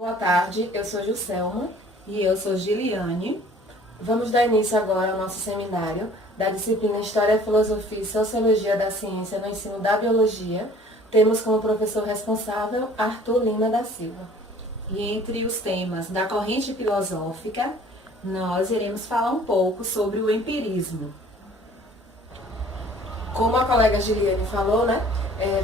Boa tarde, eu sou Juscelma. E eu sou Giliane. Vamos dar início agora ao nosso seminário da disciplina História, Filosofia e Sociologia da Ciência no ensino da Biologia. Temos como professor responsável Arthur Lima da Silva. E entre os temas da corrente filosófica, nós iremos falar um pouco sobre o empirismo. Como a colega Giliane falou,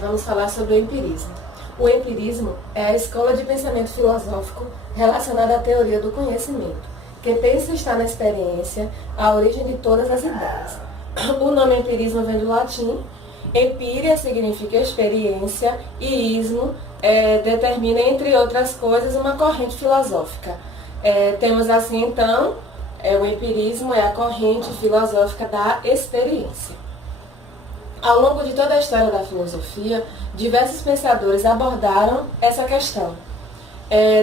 vamos falar sobre o empirismo. O empirismo é a escola de pensamento filosófico relacionada à teoria do conhecimento, que pensa estar na experiência a origem de todas as ideias. O nome empirismo vem do latim. Empíria significa experiência e ismo determina, entre outras coisas, uma corrente filosófica. Temos assim, então, o empirismo é a corrente filosófica da experiência. Ao longo de toda a história da filosofia, diversos pensadores abordaram essa questão,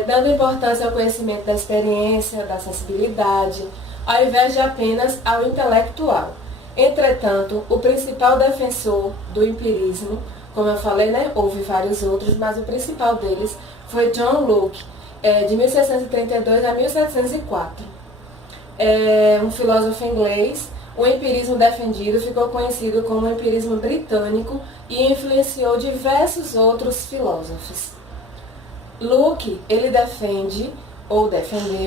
dando importância ao conhecimento da experiência, da sensibilidade, ao invés de apenas ao intelectual. Entretanto, o principal defensor do empirismo, como eu falei, houve vários outros, mas o principal deles foi John Locke, de 1632 a 1704. Um filósofo inglês. O empirismo defendido ficou conhecido como empirismo britânico e influenciou diversos outros filósofos. Locke, ele defendeu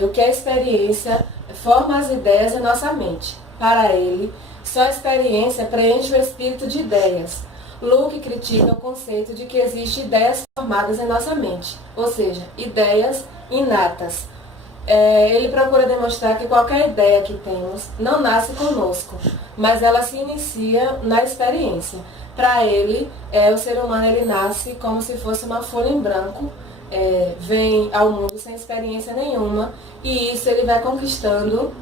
que a experiência forma as ideias em nossa mente. Para ele, só a experiência preenche o espírito de ideias. Locke critica o conceito de que existem ideias formadas em nossa mente, ou seja, ideias inatas. Ele procura demonstrar que qualquer ideia que temos não nasce conosco, mas ela se inicia na experiência. Para ele, o ser humano ele nasce como se fosse uma folha em branco, vem ao mundo sem experiência nenhuma, e isso ele vai conquistando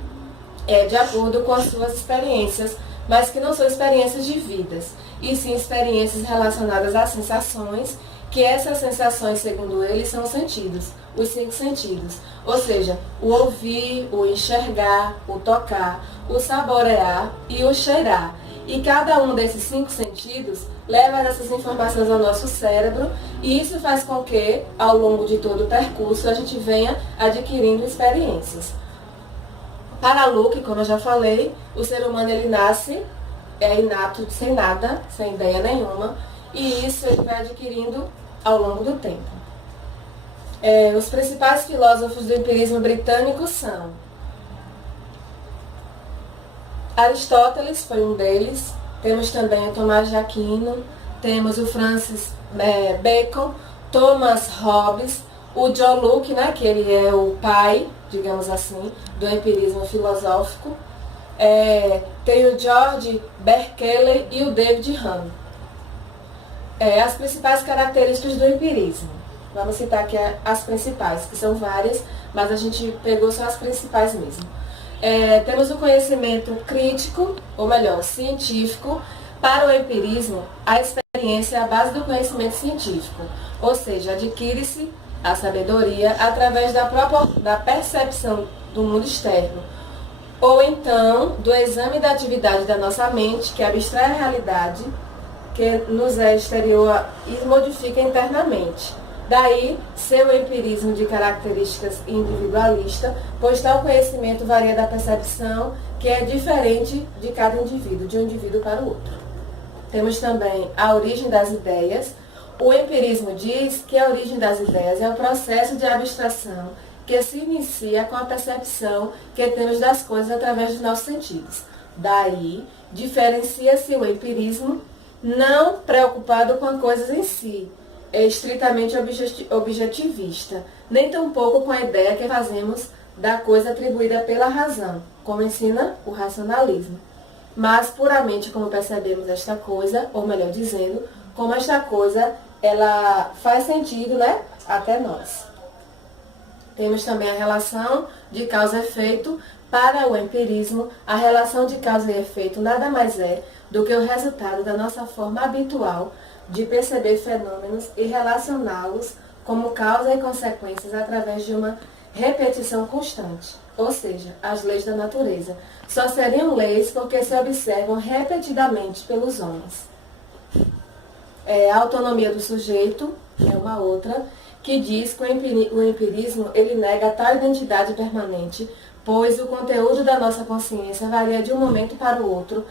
de acordo com as suas experiências, mas que não são experiências de vidas, e sim experiências relacionadas a sensações, que essas sensações, segundo ele, são sentidos, os 5 sentidos. Ou seja, o ouvir, o enxergar, o tocar, o saborear e o cheirar. E cada um desses 5 sentidos leva essas informações ao nosso cérebro, e isso faz com que, ao longo de todo o percurso, a gente venha adquirindo experiências. Para Locke, como eu já falei, o ser humano ele nasce inato, sem nada, sem ideia nenhuma, e isso ele vai adquirindo ao longo do tempo. Os principais filósofos do empirismo britânico são Aristóteles, foi um deles. Temos também o Tomás de Aquino, temos o Francis Bacon, Thomas Hobbes, o John Locke, que ele é o pai, digamos assim, do empirismo filosófico. Tem o George Berkeley e o David Hume. As principais características do empirismo. Vamos citar aqui as principais, que são várias, mas a gente pegou só as principais mesmo. Temos o conhecimento crítico, ou melhor, científico. Para o empirismo, a experiência é a base do conhecimento científico, ou seja, adquire-se a sabedoria através da percepção do mundo externo, ou então do exame da atividade da nossa mente, que abstrai a realidade que nos é exterior e modifica internamente. Daí, seu empirismo de características individualista, pois tal conhecimento varia da percepção, que é diferente de cada indivíduo, de um indivíduo para o outro. Temos também a origem das ideias. O empirismo diz que a origem das ideias é o processo de abstração que se inicia com a percepção que temos das coisas através dos nossos sentidos. Daí, diferencia-se o empirismo não preocupado com as coisas em si, é estritamente objetivista, nem tampouco com a ideia que fazemos da coisa atribuída pela razão, como ensina o racionalismo, mas puramente como percebemos esta coisa, ou melhor dizendo, como esta coisa ela faz sentido, até nós. Temos também a relação de causa e efeito. Para o empirismo, a relação de causa e efeito nada mais é do que o resultado da nossa forma habitual de perceber fenômenos e relacioná-los como causa e consequências através de uma repetição constante. Ou seja, as leis da natureza só seriam leis porque se observam repetidamente pelos homens. A autonomia do sujeito é uma outra, que diz que o empirismo ele nega tal identidade permanente, pois o conteúdo da nossa consciência varia de um momento para o outro,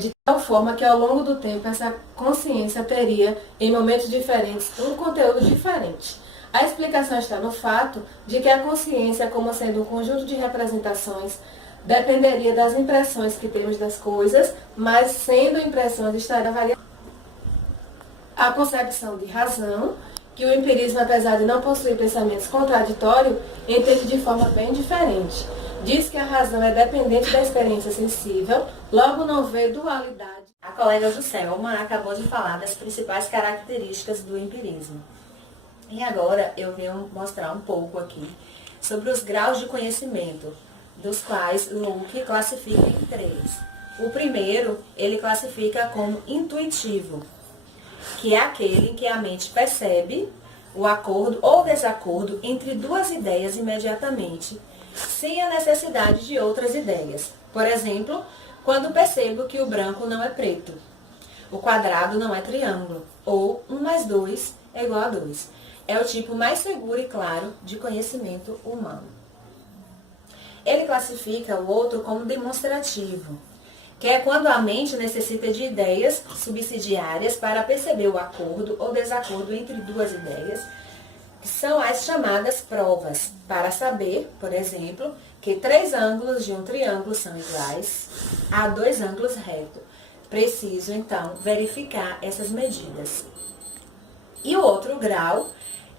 de tal forma que ao longo do tempo essa consciência teria, em momentos diferentes, um conteúdo diferente. A explicação está no fato de que a consciência, como sendo um conjunto de representações, dependeria das impressões que temos das coisas, mas sendo impressões estaria variando. A concepção de razão, que o empirismo, apesar de não possuir pensamentos contraditórios, entende de forma bem diferente. Diz que a razão é dependente da experiência sensível, logo não vê dualidade. A colega Juscelma acabou de falar das principais características do empirismo. E agora eu venho mostrar um pouco aqui sobre os graus de conhecimento, dos quais Luke classifica em 3. O primeiro, ele classifica como intuitivo, que é aquele em que a mente percebe o acordo ou desacordo entre duas ideias imediatamente, sem a necessidade de outras ideias. Por exemplo, quando percebo que o branco não é preto, o quadrado não é triângulo, ou 1 mais 2 é igual a 2. É o tipo mais seguro e claro de conhecimento humano. Ele classifica o outro como demonstrativo, que é quando a mente necessita de ideias subsidiárias para perceber o acordo ou desacordo entre duas ideias, que são as chamadas provas, para saber, por exemplo, que 3 ângulos de um triângulo são iguais a 2 ângulos retos. Preciso, então, verificar essas medidas. E o outro grau,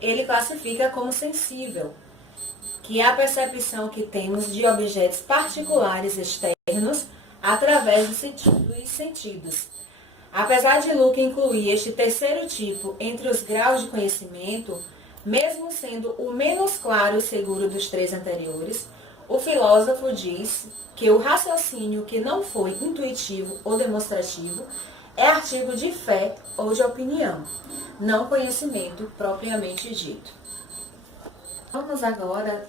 ele classifica como sensível, que é a percepção que temos de objetos particulares externos através dos sentidos. Apesar de Luke incluir este terceiro tipo entre os graus de conhecimento, mesmo sendo o menos claro e seguro dos 3 anteriores, o filósofo diz que o raciocínio que não foi intuitivo ou demonstrativo é artigo de fé ou de opinião, não conhecimento propriamente dito. Vamos agora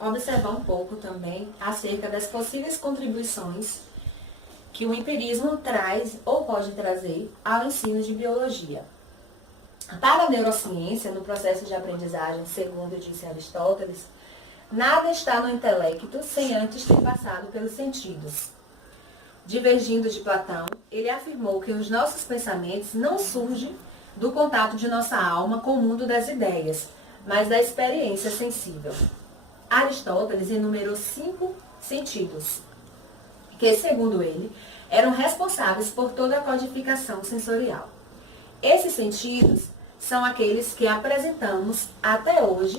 observar um pouco também acerca das possíveis contribuições que o empirismo traz ou pode trazer ao ensino de biologia. Para a neurociência, no processo de aprendizagem, segundo disse Aristóteles, nada está no intelecto sem antes ter passado pelos sentidos. Divergindo de Platão, ele afirmou que os nossos pensamentos não surgem do contato de nossa alma com o mundo das ideias, mas da experiência sensível. Aristóteles enumerou 5 sentidos, que, segundo ele, eram responsáveis por toda a codificação sensorial. Esses sentidos são aqueles que apresentamos até hoje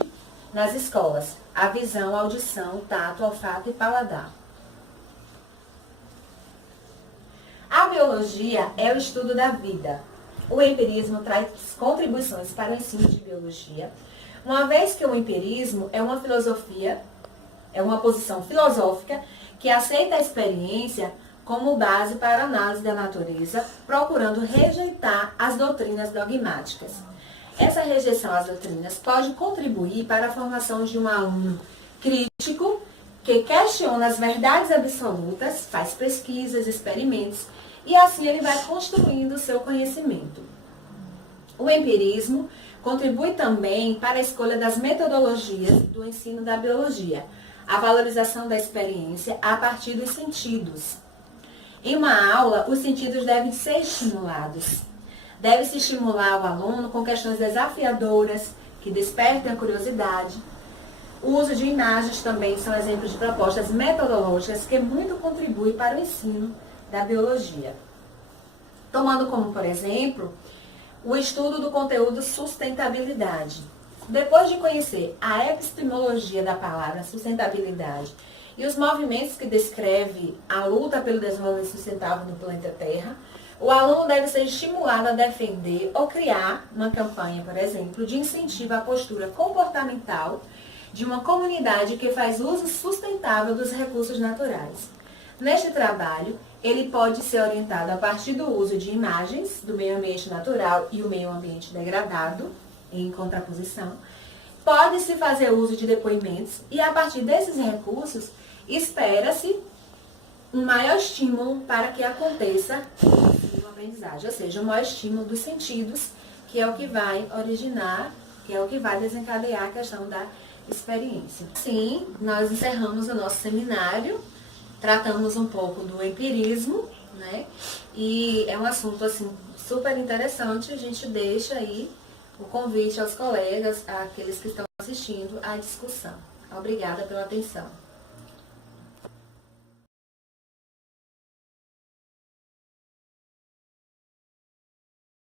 nas escolas: a visão, a audição, o tato, o olfato e paladar. A biologia é o estudo da vida. O empirismo traz contribuições para o ensino de biologia, uma vez que o empirismo é uma filosofia, é uma posição filosófica que aceita a experiência como base para a análise da natureza, procurando rejeitar as doutrinas dogmáticas. Essa rejeição às doutrinas pode contribuir para a formação de um aluno crítico que questiona as verdades absolutas, faz pesquisas, experimentos, e assim ele vai construindo o seu conhecimento. O empirismo contribui também para a escolha das metodologias do ensino da biologia, a valorização da experiência a partir dos sentidos. Em uma aula, os sentidos devem ser estimulados. Deve-se estimular o aluno com questões desafiadoras, que despertem a curiosidade. O uso de imagens também são exemplos de propostas metodológicas que muito contribuem para o ensino da biologia. Tomando como, por exemplo, o estudo do conteúdo sustentabilidade. Depois de conhecer a epistemologia da palavra sustentabilidade e os movimentos que descreve a luta pelo desenvolvimento sustentável no planeta Terra, o aluno deve ser estimulado a defender ou criar uma campanha, por exemplo, de incentivo à postura comportamental de uma comunidade que faz uso sustentável dos recursos naturais. Neste trabalho, ele pode ser orientado a partir do uso de imagens do meio ambiente natural e o meio ambiente degradado, em contraposição. Pode-se fazer uso de depoimentos e, a partir desses recursos, espera-se um maior estímulo para que aconteça uma aprendizagem, ou seja, um maior estímulo dos sentidos, que é o que vai originar que é o que vai desencadear a questão da experiência. Sim, nós encerramos o nosso seminário, tratamos um pouco do empirismo, né? E é um assunto assim super interessante, a gente deixa aí o convite aos colegas, àqueles que estão assistindo à discussão. Obrigada pela atenção.